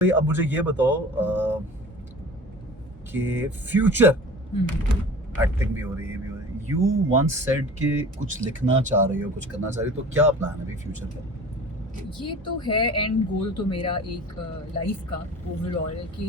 भाई अब मुझे ये बताओ कि फ्यूचर एक्टिंग भी हो रही है, भी हो रही है। यू वंस सेड कि कुछ लिखना चाह रही हो, कुछ करना चाह रही हो, तो क्या प्लान है भाई फ्यूचर का? ये तो है एंड गोल तो मेरा एक लाइफ का ओवरऑल कि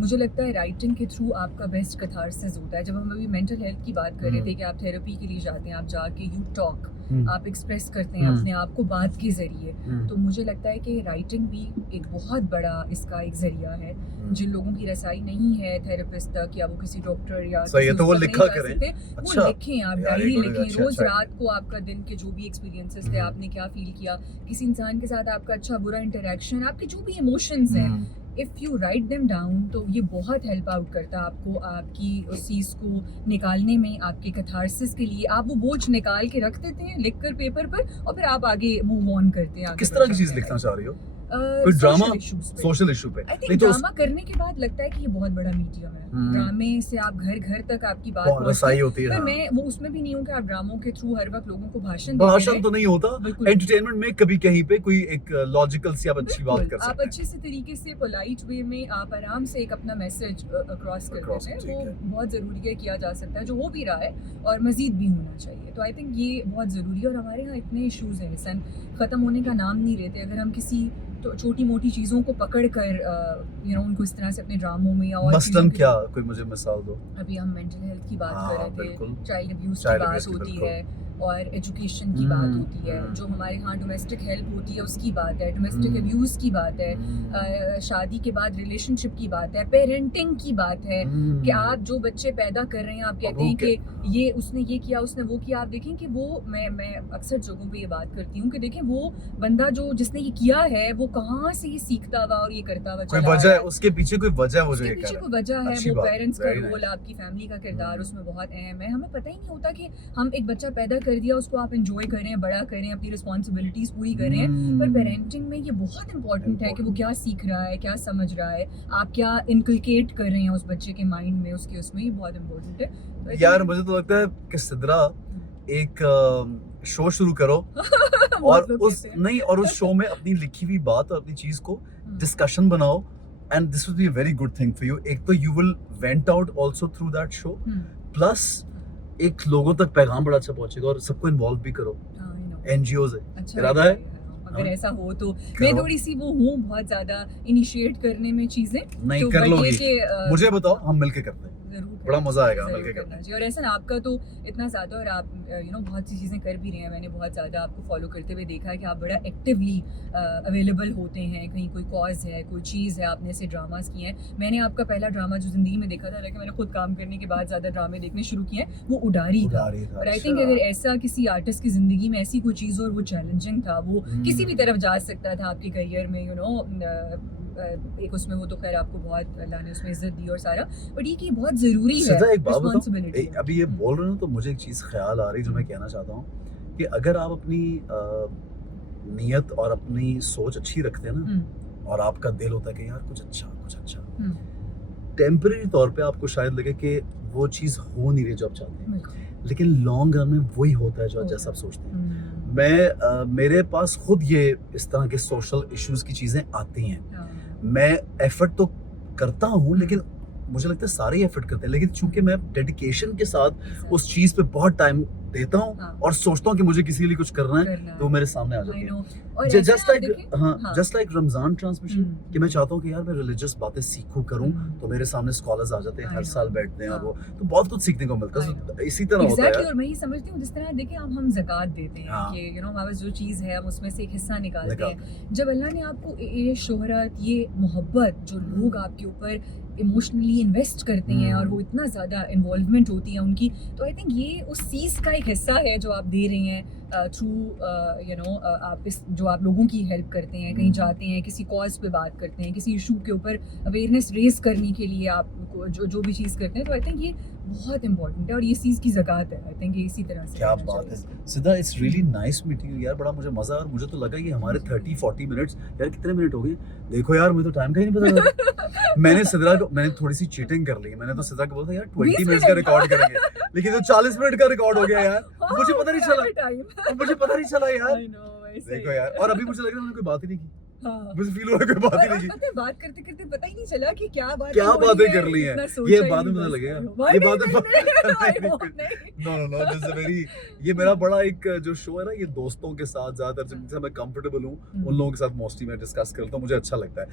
मुझे लगता है राइटिंग के थ्रू आपका बेस्ट कथारसिस होता है। जब हम अभी मेंटल हेल्थ की बात कर रहे थे कि आप थेरेपी के लिए जाते हैं, आप जाके यू टॉक, आप एक्सप्रेस करते हैं अपने आप को बात के जरिए, तो मुझे लगता है कि राइटिंग भी एक बहुत बड़ा इसका एक जरिया है। जिन लोगों की रसाई नहीं है थेरेपिस्ट तक या वो किसी डॉक्टर या सही है, किसी तो वो उस तक लिखा नहीं जा करें। सकते, अच्छा वो लिखें, आप यार, डायरी एक लिखें अच्छा रोज अच्छा रात को आपका दिन के जो भी एक्सपीरियंसेस थे, आपने क्या फील किया, किसी इंसान के साथ आपका अच्छा बुरा इंटरेक्शन, आपके जो भी इमोशंस हैं, if you write them down तो ये बहुत हेल्प आउट करता है आपको आपकी उस चीज़ को निकालने में, आपके कथारसिस के लिए। आप वो बोझ निकाल के रख देते हैं लिख कर पेपर पर और फिर आप आगे मूव ऑन करते हैं। किस तरह की चीज लिखना चाह रही हो? कोई ड्रामा, सोशल इश्यूज पे। सोशल इशू पे? आई थिंक नहीं तो ड्रामा करने के बाद लगता है कि ये बहुत बड़ा मीडियम है। ड्रामे से आप घर घर तक आपकी बात बहुत पहुंचती रसाई है। होती है। पर हाँ। मैं वो उसमें भी नहीं हूँ कि आप ड्रामों के थ्रू हर वक्त लोगों को भाषण देते भाषण रहें। तो नहीं होता, बिल्कुल। एंटरटेनमेंट में कभी कहीं पे कोई एक लॉजिकल सी आप अच्छी बात बिल्कुल, कर आप सकते अच्छे से तरीके से पोलाइट वे में आप आराम से एक अपना मैसेज अक्रॉस कर Across, देते हैं। ठीक वो है। बहुत ज़रूरी है, किया जा सकता है, जो हो भी रहा है और मज़ीद भी होना चाहिए। तो आई थिंक ये बहुत ज़रूरी है और हमारे यहाँ इतने इश्यूज़ हैं सन, ख़त्म होने का नाम नहीं लेते। अगर हम किसी तो छोटी मोटी चीज़ों को पकड़ कर उनको इस तरह से अपने ड्रामों में या और मसलन चीज़ों के क्या, कोई मुझे मिसाल दो। अभी हम मेंटल हेल्थ की बात हाँ, कर रहे थे, बिल्कुल। चाइल्ड अब्यूज़ की Child बात abuse की, होती बिल्कुल। है और एजुकेशन की बात होती है, जो हमारे यहाँ डोमेस्टिक हेल्प होती है उसकी बात है, डोमेस्टिक अब्यूज़ की बात है, शादी के बाद रिलेशनशिप की बात है, पेरेंटिंग की बात है कि आप जो बच्चे पैदा कर रहे हैं, आप कहते हैं कि ये उसने ये किया, उसने वो किया। आप देखें कि वो मैं अक्सर जगहों पे ये बात करती हूँ कि देखें वो बंदा जिसने ये किया है वो कहाँ से ये सीखता हुआ और ये करता हुआ कोई चला वजह आया है, उसके पीछे कोई वजह है, वो जो उसके ये कह पीछे रहा कोई वजह है। अच्छी वो बात, पेरेंट्स का very रोल, nice। आपकी फैमिली का किरदार उसमें बहुत अहम है। हमें पता ही नहीं होता कि हम एक बच्चा पैदा कर दिया, उसको आप एंजॉय कर रहे हैं, बड़ा कर रहे हैं, अपनी रिस्पॉन्सिबिलिटीज पूरी कर रहे हैं, पर पेरेंटिंग में ये बहुत इंपॉर्टेंट है कि वो क्या सीख रहा है, क्या समझ रहा है, आप क्या इनकलकेट कर रहे हैं उस बच्चे के माइंड में, उसके उसमें, ये बहुत इंपॉर्टेंट है। तो I यार think- मुझे तो लगता है कि सिद्रा एक शो शुरू करो बहुत और लोग उस कहते हैं। नहीं और उस शो में अपनी लिखी हुई बात और अपनी चीज को डिस्कशन बनाओ, and this will be a very good thing for you. एक तो you will went out also through that show, plus एक लोगों तक पैगाम बड़ा अच्छा पहुंचेगा और सबको इन्वॉल्व भी करो। हाँ, I know। एनजीओ से अच्छा इरादा है? अगर हाँ। ऐसा हो तो करो। मैं थोड़ी सी वो हूँ बहुत ज्यादा इनिशिएट करने में चीजें, नहीं तो कर but ये लोगी, कि, मुझे बताओ, हम मिलके करते हैं, जरूर बड़ा करना मजा चाहिए, आएगा जरूर मिलके करना करते हैं। चाहिए। और ऐसा ना आपका तो इतना ज़्यादा और आप बहुत सी चीज़ें कर भी रहे हैं, मैंने बहुत ज़्यादा आपको फॉलो करते हुए देखा है कि आप बड़ा एक्टिवली अवेलेबल होते हैं, कहीं कोई कॉज है, कोई चीज़ है, आपने ऐसे ड्रामास किए हैं। मैंने आपका पहला ड्रामा जो ज़िंदगी में देखा था, हालांकि मैंने खुद काम करने के बाद ज़्यादा ड्रामे देखने शुरू किए हैं, वो उडारी था। और आई थिंक अगर ऐसा किसी आर्टिस्ट की ज़िंदगी में ऐसी कोई चीज़ हो और वो चैलेंजिंग था, वो किसी भी तरफ जा सकता था आपके करियर में, एक उसमें वो तो खैर आपको बहुत अल्लाह ने उसमें इज्जत दी और सारा, बट ये कि बहुत ज़रूरी है सिद्रा एक बात बताओ, रिस्पॉन्सिबिलिटी। अभी ये बोल रहे हो तो मुझे एक चीज ख्याल आ रही जो मैं कहना चाहता हूँ कि अगर आप अपनी नीयत और अपनी सोच अच्छी रखते हैं ना, और आपका दिल होता है कि यार कुछ अच्छा, टेम्परेरी तौर पे आपको शायद लगे कि वो चीज़ हो नहीं रही जो आप चाहते हैं, लेकिन लॉन्ग रन में वही होता है जो जैसा आप सोचते हैं। मैं मेरे पास खुद ये इस तरह के सोशल इश्यूज की चीज़ें आती हैं, मैं एफर्ट तो करता हूँ, लेकिन मुझे लगता है सारे एफर्ट करते हैं, लेकिन चूंकि मैं डेडिकेशन के साथ उस चीज़ पे बहुत टाइम देता हूँ और सोचता हूँ कि मुझे किसी के लिए कुछ करना है, तो वो मेरे सामने आ जाती है। जस्ट लाइक रमजान ट्रांसमिशन, कि मैं चाहता हूँ कि यार मैं रिलीजियस बातें सीखूं करूँ, तो मेरे सामने स्कॉलर्स आ जाते हैं, हर साल बैठते हैं और वो तो बहुत कुछ सीखने को मिलता है। तो इसी तरह होता है। और मैं ये समझती हूँ जिस तरह देखिए हम ज़कात देते हैं कि हमारे पास जो चीज़ है हम उसमें से एक हिस्सा निकालते हैं। जब अल्लाह ने आपको ये शोहरत, ये मोहब्बत, जो लोग आपके ऊपर इमोशनली इन्वेस्ट करते हैं और वो इतना ज़्यादा इन्वॉल्वमेंट होती है उनकी, तो आई थिंक ये उस चीज़ का एक हिस्सा है जो आप दे रहे हैं थ्रू आप जो आप लोगों की हेल्प करते हैं, कहीं जाते हैं, किसी कॉज पे बात करते हैं, किसी इशू के ऊपर अवेयरनेस रेज करने के लिए आप जो भी चीज़ करते हैं, तो आई थिंक ये बहुत इंपॉर्टेंट है और ये चीज़ की ज़कात है। आई थिंक ये इसी तरह से क्या बात है सिद्धा, it's really nice meeting you यार, बड़ा मुझे मजा और मुझे तो लगा ये हमारे 30-40 मिनट्स, यार कितने मिनट हो गए देखो यार, मुझे तो टाइम का ही नहीं पता। मैंने थोड़ी सी चीटिंग कर ली, मैंने तो सिद्धा को बोला था यार 20 मिनट्स का रिकॉर्ड करेंगे, लेकिन तो 40 मिनट का रिकॉर्ड हो गया यार, मुझे पता नहीं चला यार। देखो यार, और अभी मुझे लग रहा है मैंने कोई बात ही नहीं की। हाँ। मुझे फील हो रहा है कोई बात ही और नहीं पता है बात करते करते पता ही नहीं चला कि क्या बातें क्या हो रही बातें है, कर ली हैं इतना सोचा ये ही बाद में नहीं पता बस। लगेगा भाई ये नहीं, बाद में नहीं, नहीं, नहीं, नहीं। No no no this is very ये मेरा बड़ा एक जो शो है ना ये दोस्तों के साथ ज्यादातर हाँ। जिनसे मैं कंफर्टेबल हूँ हम्म। उन लोगों के साथ मोस्टली मैं डिस्कस करता हूँ मुझे अच्छा लगता है